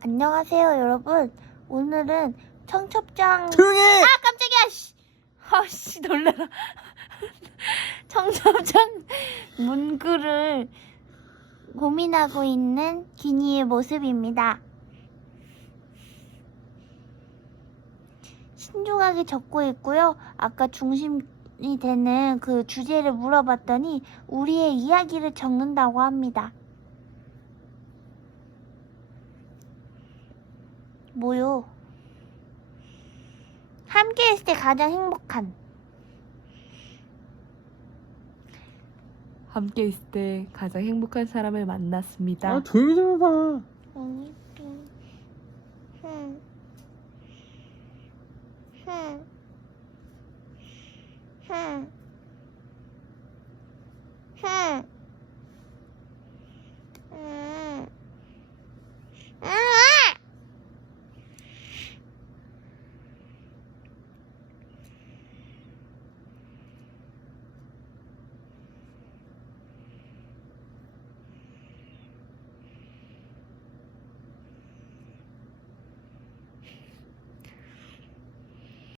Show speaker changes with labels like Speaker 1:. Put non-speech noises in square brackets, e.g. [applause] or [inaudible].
Speaker 1: 안녕하세요, 여러분. 오늘은 청첩장.
Speaker 2: 조용히 해!
Speaker 1: 아, 깜짝이야, 씨. 아, 씨, 놀래라. [laughs] 청첩장 문구를 고민하고 있는 기니의 모습입니다. 신중하게 적고 있고요. 아까 중심이 되는 그 주제를 물어봤더니 우리의 이야기를 적는다고 합니다. 뭐요? 함께 있을 때 가장 행복한.
Speaker 3: 함께 있을 때 가장 행복한 사람을 만났습니다.
Speaker 2: 아 조용히 좀 해봐.
Speaker 1: 응. 응. 응. 응.